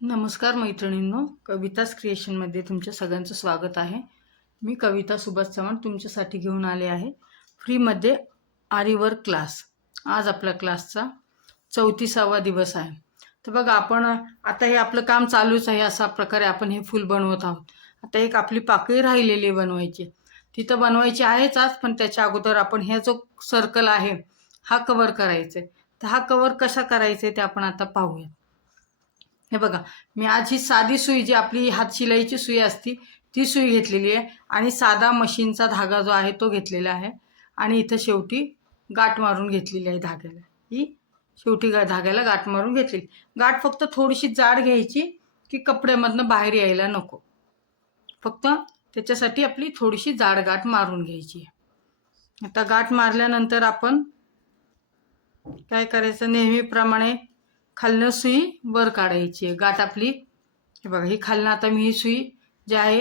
नमस्कार मैत्रिणींनो, कविताज क्रिएशनमध्ये तुमच्या सगळ्यांचं स्वागत आहे. मी कविता सुभाष चव्हाण तुमच्यासाठी घेऊन आले आहे फ्रीमध्ये आरी वर्क क्लास. आज आपल्या क्लासचा 34वा दिवस आहे. तर बघा, आपण आता हे आपलं काम चालूच आहे. अशा प्रकारे आपण हे फूल बनवत आहोत. आता एक आपली पाकळी राहिलेली बनवायची, तिथं बनवायची आहेच आज, पण त्याच्या अगोदर आपण हे जो सर्कल आहे हा कवर करायचा आहे. तर हा कवर कसा करायचा ते आपण आता पाहूया. हे बघा, मी आज ही साधी सुई, जी आपली हात शिलाईची सुई असती ती सुई घेतलेली आहे आणि साधा मशीनचा धागा जो आहे तो घेतलेला आहे आणि इथं शेवटी गाठ मारून घेतलेली आहे धाग्याला. ही शेवटी धाग्याला गाठ मारून घेतलेली. गाठ फक्त थोडीशी जाड घ्यायची की कपड्यामधनं बाहेर यायला नको, फक्त त्याच्यासाठी आपली थोडीशी जाड गाठ मारून घ्यायची. आता गाठ मारल्यानंतर आपण काय करायचं, नेहमीप्रमाणे खालनं सुई वर काढायची आहे. गाठ आपली, हे बघा, ही खालनं आता मी ही सुई जी आहे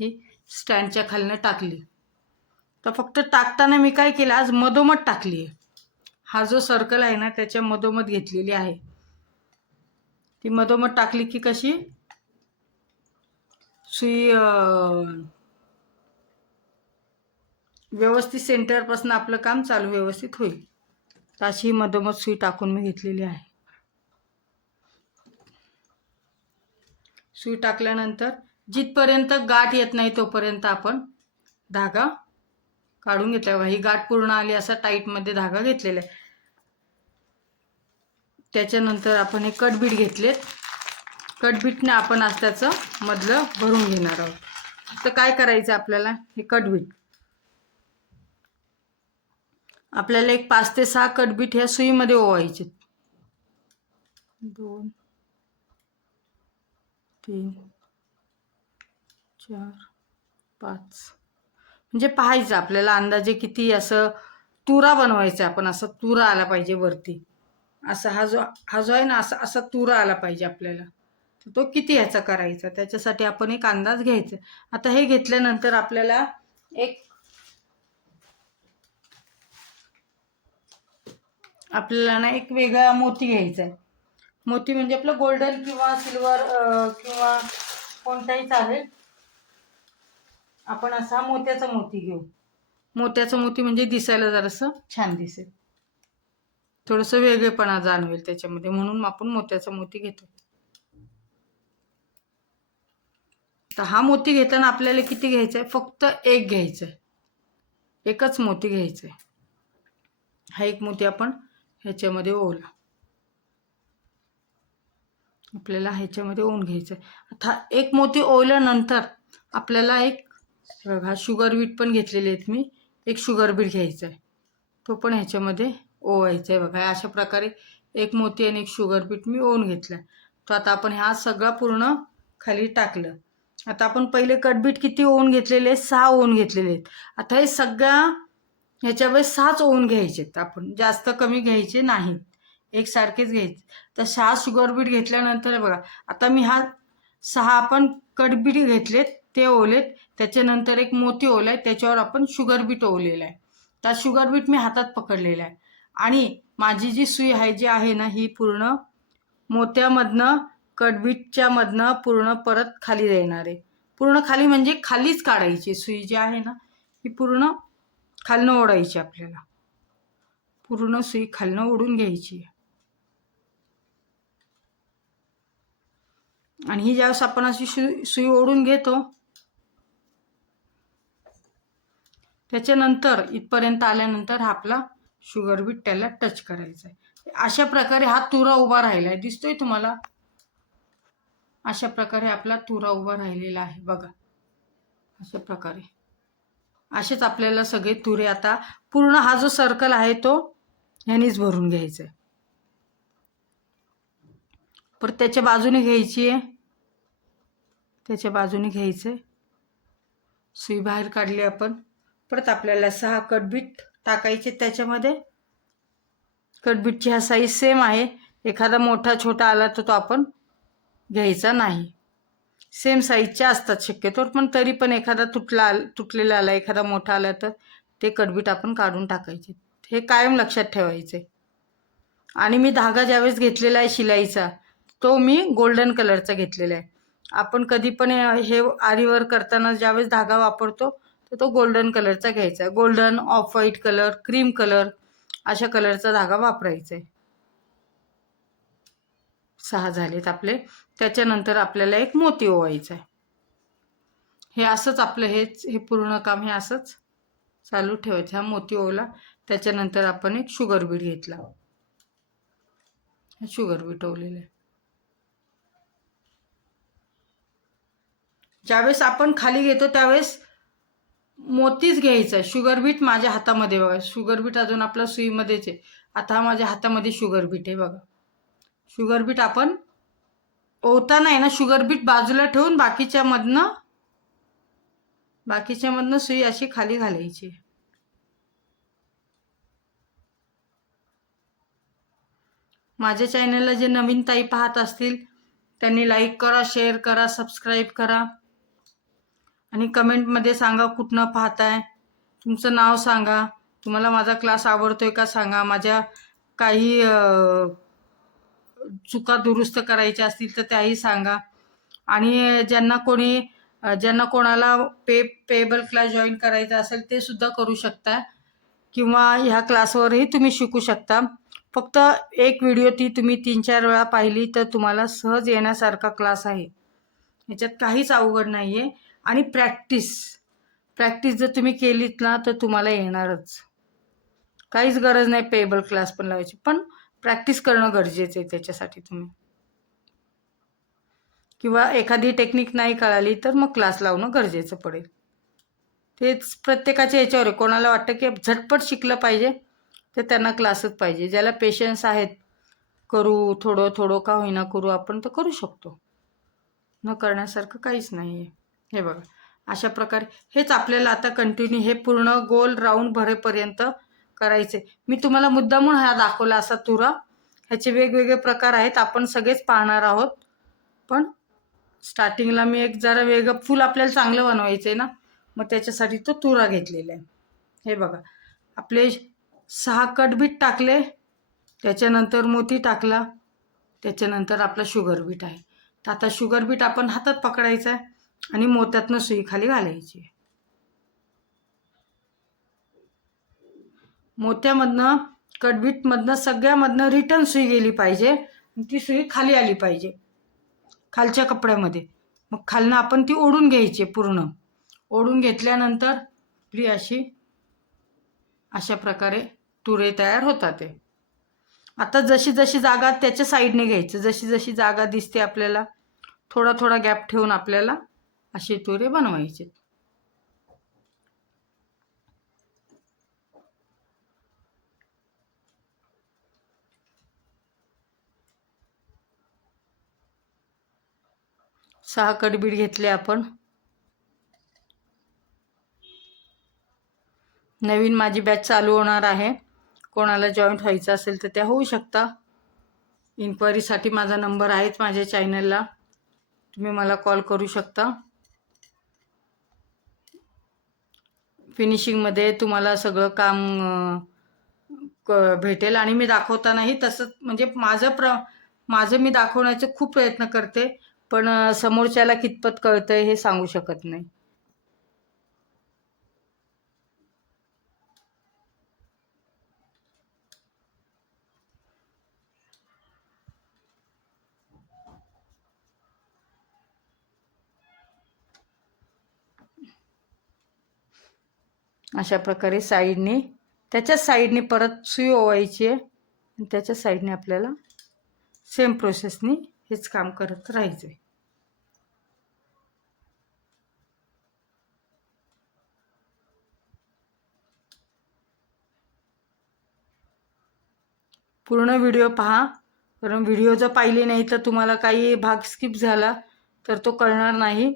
ही स्टँडच्या खालनं टाकली. तर फक्त टाकताना मी काय केलं, आज मधोमध टाकली आहे. हा जो सर्कल आहे ना त्याच्या मधोमध घेतलेली आहे. ती मधोमध टाकली की कशी सुई व्यवस्थित सेंटरपासून आपलं काम चालू व्यवस्थित होईल. तर अशी मधोमध सुई टाकून मी घेतलेली आहे. सुई टाकल्यानंतर जिथपर्यंत गाठ येत नाही तोपर्यंत आपण धागा काढून घेतला. ही गाठ पूर्ण आली असा टाईटमध्ये धागा घेतलेला आहे. त्याच्यानंतर आपण हे कटबीट घेतलेत. कटबीटने आपण आज त्याचं मधलं भरून घेणार आहोत. तर काय करायचं आपल्याला, हे कटबीट आपल्याला एक 5 ते 6 कटबीट ह्या सुईमध्ये ओवायचे. 2 3 4 5, म्हणजे पाहायचं आपल्याला अंदाजे किती. असं तुरा बनवायचा आपण, असं तुरा आला पाहिजे वरती. असा हा जो आहे ना, असा तुरा आला पाहिजे आपल्याला. तर तो किती ह्याचा करायचा त्याच्यासाठी आपण एक अंदाज घ्यायचा. आता हे घेतल्यानंतर आपल्याला ना एक वेगळा मोती घ्यायचा आहे. मोती म्हणजे आपलं गोल्डन किंवा सिल्वर किंवा कोणताही चालेल. आपण असा मोत्याचा मोती घेऊ. मोत्याचा मोती म्हणजे दिसायला जरासं छान दिसेल, थोडंसं वेगळेपणा जाणवेल त्याच्यामध्ये, म्हणून आपण मोत्याचा मोती घेतो. तर हा मोती घेताना आपल्याला किती घ्यायचा आहे, फक्त एक घ्यायचं आहे, एकच मोती घ्यायचं आहे. हा एक मोती आपण ह्याच्यामध्ये ओवला, आपल्याला ह्याच्यामध्ये ओवून घ्यायचं आहे. आता एक मोती ओवल्यानंतर आपल्याला एक, हा शुगर बीट पण घेतलेले आहेत मी, एक शुगर बीट घ्यायचा आहे, तो पण ह्याच्यामध्ये ओवायचा आहे. बघा, अशा प्रकारे एक मोती आणि एक शुगर बीट मी ओवून घेतला. तो आता आपण हा सगळा पूर्ण खाली टाकलं. आता आपण पहिले कटबीट किती ओवून घेतलेले आहेत, 6 ओवून घेतलेले आहेत. आता हे सगळ्या ह्याच्यामध्ये 6च ओवून घ्यायचेत, आपण जास्त कमी घ्यायचे नाहीत, एकसारखेच घ्यायचे. तर 6 शुगर बीट घेतल्यानंतर बघा, आता मी हा 6 आपण कटबीट घेतलेत ते ओवलेत, त्याच्यानंतर एक मोती ओवलाय, त्याच्यावर आपण शुगर बीट ओवलेला आहे. त्या शुगर बीट मी हातात पकडलेला आहे आणि माझी जी सुई आहे जी आहे ना, ही पूर्ण मोत्यामधनं कटबीटच्या मधनं पूर्ण परत खाली येणार आहे. पूर्ण खाली म्हणजे खालीच काढायची सुई जी आहे ना, ही पूर्ण खालनं ओढायची. आपल्याला पूर्ण सुई खालनं ओढून घ्यायची. आणि ही ज्यावेळेस आपण अशी सुई ओढून घेतो, त्याच्यानंतर इथपर्यंत आल्यानंतर हा आपला शुगर बीट त्याला टच करायचा आहे. अशा प्रकारे हा तुरा उभा राहिला आहे, दिसतोय तुम्हाला? अशा प्रकारे आपला तुरा उभा राहिलेला आहे. बघा, अशा प्रकारे असेच आपल्याला सगळे तुरे, आता पूर्ण हा जो सर्कल आहे तो ह्यानीच भरून घ्यायचा आहे. परत त्याच्या बाजूने घ्यायची आहे, त्याच्या बाजूने घ्यायचं आहे. सुई बाहेर काढली आपण. परत आपल्याला 6 कटबीट टाकायचे त्याच्यामध्ये. कटबीटची हा साईज सेम आहे, एखादा मोठा छोटा आला तर तो आपण घ्यायचा नाही. सेम साईजच्या असतात शक्यतो, पण तरी पण एखादा तुटलेला आला, एखादा मोठा आला तर ते कटबीट आपण काढून टाकायचे. हे कायम लक्षात ठेवायचे. आणि मी धागा ज्यावेळेस घेतलेला आहे शिलाईचा, तो मी गोल्डन कलरचा घेतलेला आहे. आपण कधी पण हे आरीवर करताना ज्यावेळेस धागा वापरतो तर तो गोल्डन कलरचा घ्यायचा. Golden, off white colour, cream colour अशा कलरचा धागा वापरायचा आहे. 6 झालेत आपले. त्याच्यानंतर आपल्याला एक मोती ओवायचा आहे. हे असंच आपलं हे पूर्ण काम हे असंच चालू ठेवायचं. हा मोती ओवला. त्याच्यानंतर आपण एक शुगर बीट घेतला. शुगर बीट ओवलेलं आहे. ज्यावेळेस आपण खाली घेतो त्यावेळेस मोतीच घ्यायचा. शुगर बीट माझ्या हातामध्ये बघा. शुगर बीट अजून आपला सुईमध्येच आहे. आता हा माझ्या हातामध्ये शुगर बीट आहे बघा. शुगर बीट आपण ओवताना आहे ना शुगर बीट बाजूला ठेवून बाकीच्यामधनं सुई अशी खाली घालायची. माझ्या चॅनलला जे नवीन ताई पाहत असतील त्यांनी लाईक करा, शेअर करा, सबस्क्राईब करा आणि कमेंटमध्ये सांगा कुठनं पाहताय, तुमचं नाव सांगा, तुम्हाला माझा क्लास आवडतोय का सांगा, माझ्या काही चुका दुरुस्त करायच्या असतील तर त्याही सांगा. आणि ज्यांना कोणाला पेबल क्लास जॉईन करायचा असेल ते सुद्धा करू शकता किंवा ह्या क्लासवरही तुम्ही शिकू शकता. फक्त एक व्हिडिओ ती तुम्ही 3-4 वेळा पाहिली तर तुम्हाला सहज येण्यासारखा क्लास आहे. ह्याच्यात काहीच अवघड नाही आहे. आणि प्रॅक्टिस जर तुम्ही केलीत ना तर तुम्हाला येणारच. काहीच गरज नाही पेबल क्लास पण लावायची, पण प्रॅक्टिस करणं गरजेचं आहे त्याच्यासाठी तुम्ही. किंवा एखादी टेक्निक नाही कळाली तर मग क्लास लावणं गरजेचं पडेल. तेच प्रत्येकाच्या याच्यावर आहे. कोणाला वाटतं की झटपट शिकलं पाहिजे तर त्यांना क्लासच पाहिजे. ज्याला पेशन्स आहेत, करू थोडं थोडं का होईना करू आपण तर करू शकतो. न करण्यासारखं काहीच नाही आहे. हे बघा अशा प्रकारे हेच आपल्याला आता कंटिन्यू हे पूर्ण गोल राऊंड भरेपर्यंत करायचे. मी तुम्हाला मुद्दामून हा दाखवला असा तुरा. ह्याचे वेगवेगळे प्रकार आहेत, आपण सगळेच पाहणार आहोत. पण स्टार्टिंगला मी एक जरा वेगळं फुल आपल्याला चांगलं बनवायचं आहे ना, मग त्याच्यासाठी तो तुरा घेतलेला आहे. हे बघा आपले 6 कटबीट टाकले, त्याच्यानंतर मोती टाकला, त्याच्यानंतर आपला शुगर बीट आहे. तर आता शुगर बीट आपण हातात पकडायचा आहे आणि मोत्यातनं सुई खाली घालायची. मोत्यामधनं कटबीटमधनं सगळ्यामधनं रिटर्न सुई गेली पाहिजे. ती सुई खाली आली पाहिजे खालच्या कपड्यामध्ये. मग खालनं आपण ती ओढून घ्यायची पूर्ण. ओढून घेतल्यानंतर आपली अशा प्रकारे तुरे तयार होतात. ते आता जशी जशी जागा त्याच्या साईडने घ्यायचं. जशी जशी जागा दिसते आपल्याला थोडा थोडा गॅप ठेवून आपल्याला असे तुरे बनवायचे. सहा कटबीट घेतले आपण. नवीन माझी बॅच चालू होणार आहे. कोणाला जॉईंट व्हायचं असेल तर त्या होऊ शकता. इन्क्वायरीसाठी माझा नंबर आहेच माझ्या चॅनलला, तुम्ही मला कॉल करू शकता. फिनिशिंगमध्ये तुम्हाला सगळं काम भेटेल आणि मी दाखवतानाही तसंच म्हणजे माझं मी दाखवण्याचा खूप प्रयत्न करते, पण समोरच्याला कितपत कळतंय हे सांगू शकत नाही. अशा प्रकारे साईडने त्याच्याच साईडने परत सुई ओवायची आहे आणि त्याच्या साईडने आपल्याला सेम प्रोसेसनी हेच काम करत राहायचं. पूर्ण व्हिडिओ पहा, कारण व्हिडिओ जर पाहिली नाही तर तुम्हाला काही भाग स्किप झाला तर तो कळणार नाही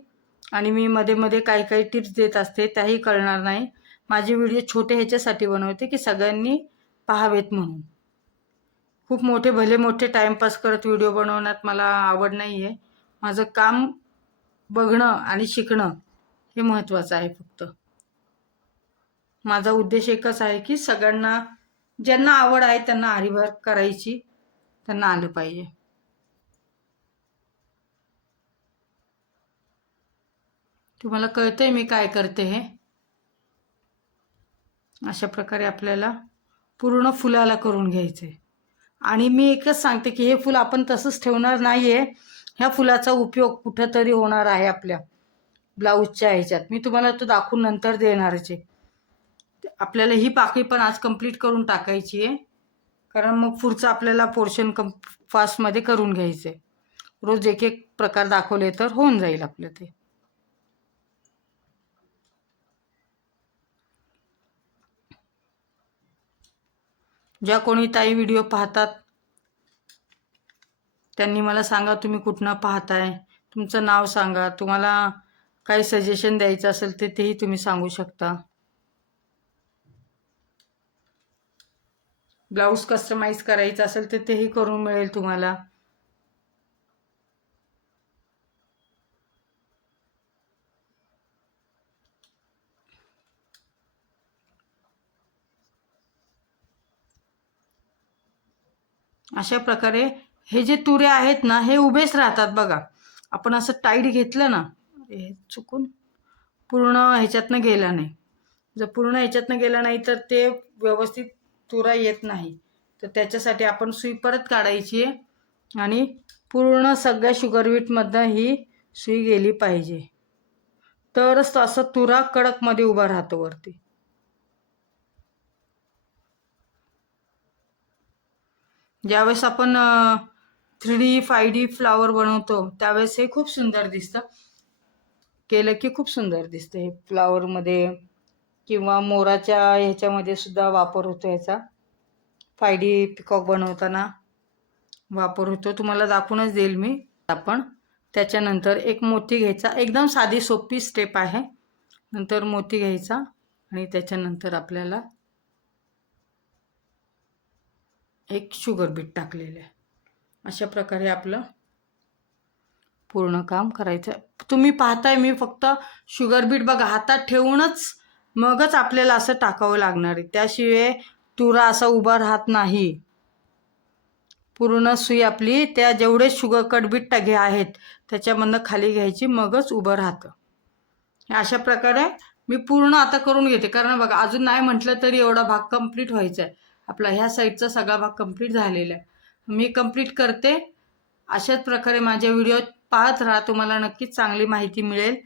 आणि मी मध्ये मध्ये काही काही टिप्स देत असते त्याही कळणार नाही. माझे व्हिडिओ छोटे ह्याच्यासाठी बनवते की सगळ्यांनी पाहावेत म्हणून. खूप भले मोठे टाईमपास करत व्हिडिओ बनवण्यात मला आवड नाही आहे. माझं काम बघणं आणि शिकणं हे महत्त्वाचं आहे. फक्त माझा उद्देश एकच आहे की सगळ्यांना ज्यांना आवड आहे त्यांना आरीवर्क करायची त्यांना आलं पाहिजे. तुम्हाला कळतंय मी काय करते हे. अशा प्रकारे आपल्याला पूर्ण फुलाला करून घ्यायचे. आणि मी एकच सांगते की हे फुल आपण तसंच ठेवणार नाहीये. ह्या फुलाचा उपयोग कुठंतरी होणार आहे आपल्या ब्लाऊजच्या ह्याच्यात. मी तुम्हाला तो दाखवून नंतर देणारच आहे. आपल्याला ही पाकळी पण आज कंप्लीट करून टाकायची आहे, कारण मग पुढचं आपल्याला पोर्शन फास्टमध्ये करून घ्यायचं आहे. रोज एक एक प्रकार दाखवले तर होऊन जाईल आपलं ते. ज्या कोणी ताई व्हिडिओ पाहतात त्यांनी मला सांगा तुम्ही कुठनं पाहताय, तुमचं नाव सांगा. तुम्हाला काही सजेशन द्यायचं असेल तर तेही तुम्ही सांगू शकता. ब्लाऊज कस्टमाइज करायचं असेल तर तेही करून मिळेल तुम्हाला. अशा प्रकारे हे जे तुरे आहेत ना हे उभेच राहतात बघा. आपण असं टाईट घेतलं ना, हे चुकून पूर्ण ह्याच्यातनं गेला नाही. जर पूर्ण ह्याच्यातनं गेला नाही तर ते व्यवस्थित तुरा येत नाही. तर त्याच्यासाठी आपण सुई परत काढायची आहे आणि पूर्ण सगळ्या शुगर बीटमधनं ही सुई गेली पाहिजे, तरच तो असं तुरा कडकमध्ये उभा राहतो वरती. ज्यावेळेस आपण 3D 5D फ्लावर बनवतो त्यावेळेस हे खूप सुंदर दिसतं. केलं की खूप सुंदर दिसतं हे फ्लावरमध्ये, किंवा मोराच्या ह्याच्यामध्ये सुद्धा वापर होतो याचा. 5D पिकॉक बनवताना वापर होतो. तुम्हाला दाखवूनच देईल मी. आपण त्याच्यानंतर एक मोती घ्यायचा. एकदम साधी सोपी स्टेप आहे. नंतर मोती घ्यायचा आणि त्याच्यानंतर आपल्याला एक शुगर बीट टाकलेलं आहे. अशा प्रकारे आपलं पूर्ण काम करायचं. तुम्ही पाहताय मी फक्त शुगर बीट बघा हातात ठेवूनच मगच आपल्याला असं टाकावं लागणार आहे, त्याशिवाय तुरा असा उभा राहत नाही. पूर्ण सुई आपली त्या जेवढे शुगर कट बीट टाके आहेत त्याच्यामधनं खाली घ्यायची, मगच उभं राहतं. अशा प्रकारे मी पूर्ण आता करून घेते, कारण बघा अजून नाही म्हटलं तरी एवढा भाग कंप्लीट व्हायचा आहे आपला. ह्या साईडचा सगळा भाग कंप्लीट झालेला आहे. मी कंप्लीट करते. अशाच प्रकारे माझ्या व्हिडिओ पाहत राहा, तुम्हाला नक्कीच चांगली माहिती मिळेल.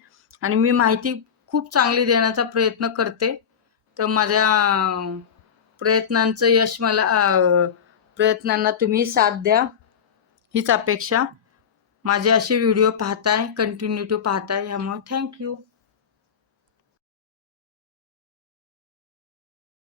आणि मी माहिती खूप चांगली देण्याचा प्रयत्न करते. तर माझ्या प्रयत्नांचं यश मला प्रयत्नांना तुम्ही साथ द्या हीच अपेक्षा. माझे असे व्हिडिओ पाहताय, कंटिन्यूटी पाहताय, यामुळे थँक्यू.